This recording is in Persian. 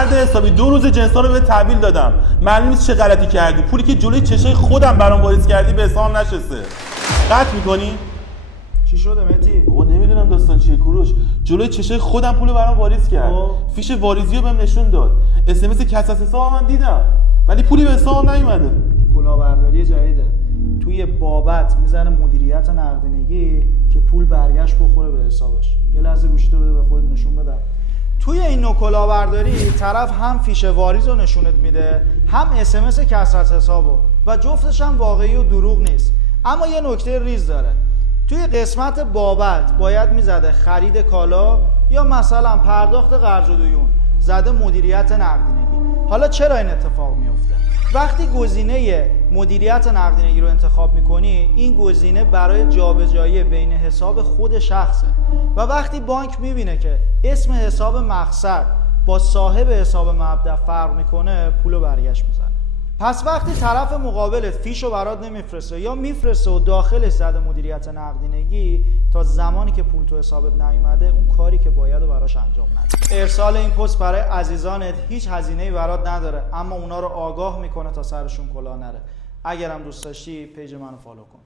مرد حسابی 2 روز جنسا رو به تحویل دادم. معلوم نیست چه غلطی کردی. پولی که جلوی چشای خودم برام واریز کردی به حساب نشسته. قطع می‌کنی؟ چی شده مهدی؟ بابا نمیدونم داستان چیه کوروش. جلوی چشای خودم پولو برام واریز کرد. فیش واریزی رو بهم نشون داد. اس ام اس کسر حساب من دیدم. ولی پولی به حساب نیومده. کلاهبرداری جدیده. توی بابت میزنه مدیریت نقدینگی که پول برگشت بخوره به حسابش. یه لحظه گوشتو بده به خودت نشون بدم. توی این نوع کلاهبرداری طرف هم فیش واریز رو نشونت میده، هم اس ام اس کسر حسابو و جفتش هم واقعی و دروغ نیست. اما یه نکته ریز داره. توی قسمت بابت باید میزده خرید کالا یا مثلا پرداخت قرض و دیون، زده مدیریت نقدینگی. حالا چرا این اتفاق میفته؟ وقتی گزینه مدیریت نقدینگی رو انتخاب میکنی، این گزینه برای جابجایی بین حساب خود شخصه و وقتی بانک میبینه که اسم حساب مقصد با صاحب حساب مبدأ فرق میکنه، پولو برگشت میزنه. پس وقتی طرف مقابلت فیشو برات نمیفرسته یا میفرسته و داخلش زده مدیریت نقدینگی، تا زمانی که پول تو حسابت نیومده اون کاری که باید براش انجام نده. ارسال این پست برای عزیزانت هیچ هزینه‌ای برات نداره، اما اونا رو آگاه میکنه تا سرشون کلاه نره. اگرم دوست داشتی پیج منو فالو کن.